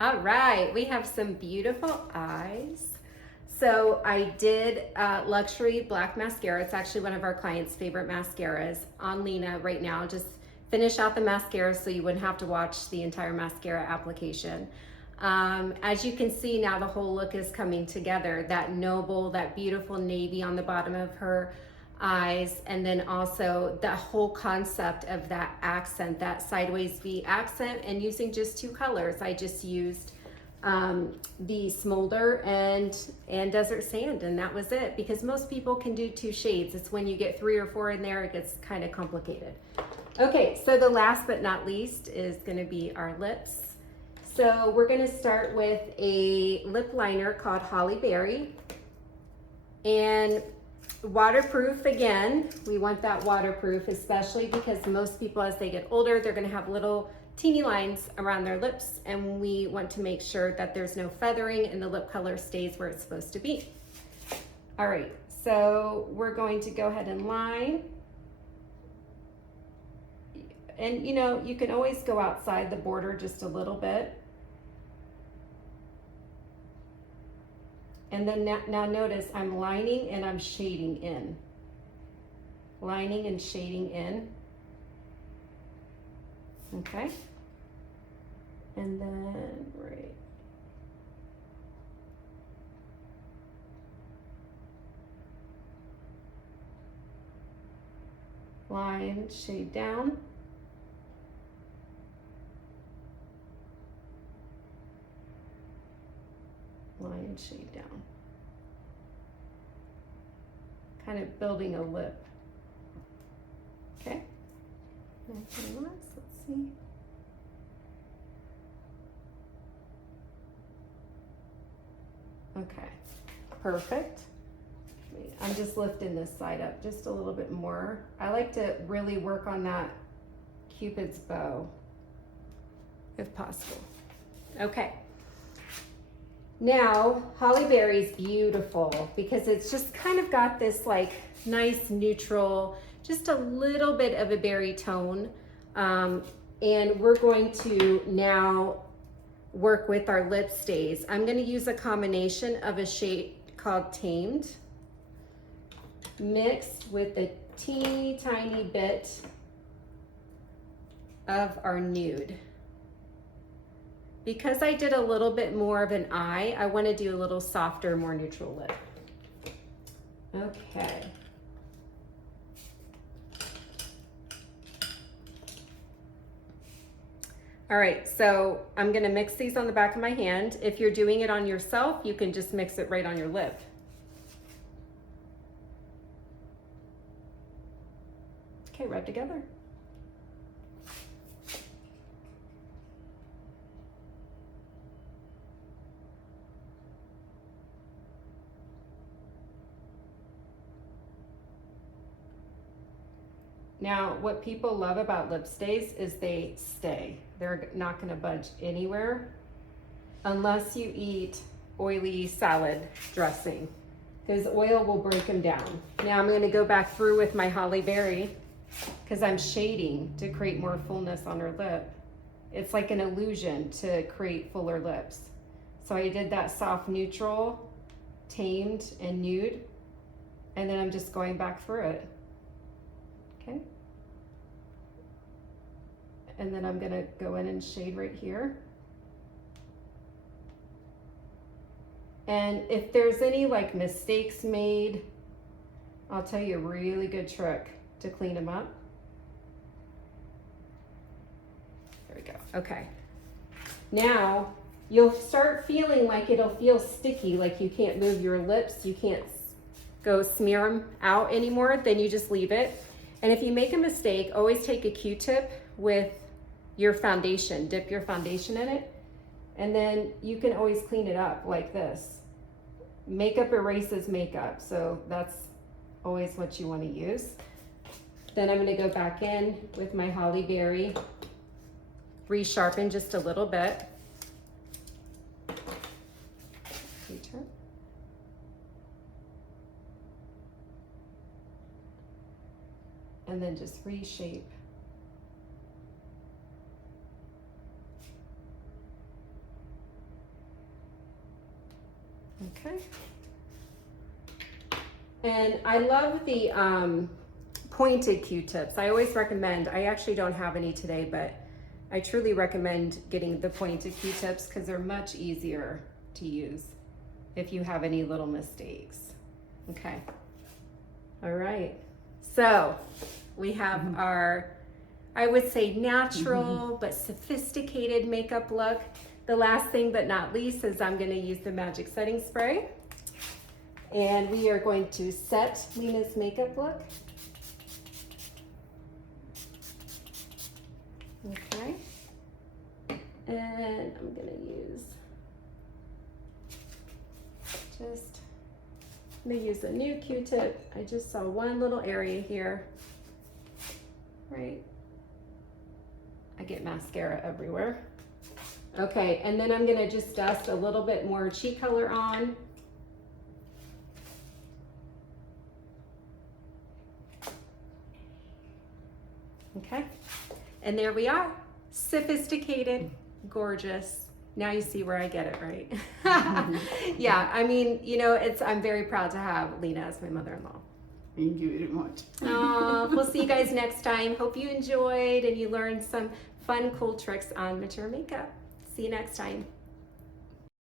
All right, we have some beautiful eyes. So I did Luxury Black Mascara. It's actually one of our clients' favorite mascaras on Lena right now. Just finish out the mascara so you wouldn't have to watch the entire mascara application. As you can see now, the whole look is coming together. That noble, that beautiful navy on the bottom of her eyes, and then also the whole concept of that accent, that sideways V accent, and using just two colors. I just used the Smolder and Desert Sand, and that was it, because most people can do two shades. It's when you get 3 or 4 in there, it gets kind of complicated. Okay, so the last but not least is going to be our lips. So we're going to start with a lip liner called Holly Berry, and waterproof. Again, we want that waterproof, especially because most people, as they get older, they're going to have little teeny lines around their lips, and we want to make sure that there's no feathering and the lip color stays where it's supposed to be. All right, so we're going to go ahead and line. And you know, you can always go outside the border just a little bit. And then now notice I'm lining and I'm shading in. Lining and shading in. Okay. And then, right. Line, shade down. Line, shade down. Kind of building a lip. Okay. Let's see. Okay, perfect. I'm just lifting this side up just a little bit more. I like to really work on that Cupid's bow, if possible. Okay. Now, Holly Berry's beautiful because it's just kind of got this like nice neutral, just a little bit of a berry tone. And we're going to now work with our lip stays. I'm going to use a combination of a shade called Tamed mixed with a teeny tiny bit of our Nude. Because I did a little bit more of an eye, I want to do a little softer, more neutral lip. Okay. All right, so I'm gonna mix these on the back of my hand. If you're doing it on yourself, you can just mix it right on your lip. Okay, rub together. Now, what people love about lip stays is they stay. They're not gonna budge anywhere unless you eat oily salad dressing, because oil will break them down. Now I'm gonna go back through with my Holly Berry because I'm shading to create more fullness on her lip. It's like an illusion to create fuller lips. So I did that soft neutral, Tamed, and Nude, and then I'm just going back through it. Okay. And then I'm gonna go in and shade right here. And if there's any like mistakes made, I'll tell you a really good trick to clean them up. There we go, okay. Now, you'll start feeling like it'll feel sticky, like you can't move your lips, you can't go smear them out anymore, then you just leave it. And if you make a mistake, always take a Q-tip with your foundation, dip your foundation in it, and then you can always clean it up like this. Makeup erases makeup, so that's always what you want to use. Then I'm going to go back in with my Holly Berry, resharpen just a little bit. Return. And then just reshape. Okay. And I love the pointed Q-tips. I always recommend, I actually don't have any today, but I truly recommend getting the pointed Q-tips because they're much easier to use if you have any little mistakes. Okay. All right. So we have our, I would say natural but sophisticated makeup look. The last thing but not least is I'm going to use the magic setting spray. And we are going to set Lena's makeup look. Okay. And I'm going to use I'm going to use a new Q-tip. I just saw one little area here. Right. I get mascara everywhere. Okay, and then I'm going to just dust a little bit more cheek color on. Okay, and there we are. Sophisticated, gorgeous. Now you see where I get it, right? Yeah, I mean, you know, I'm very proud to have Lena as my mother-in-law. Thank you very much. We'll see you guys next time. Hope you enjoyed and you learned some fun, cool tricks on mature makeup. See you next time.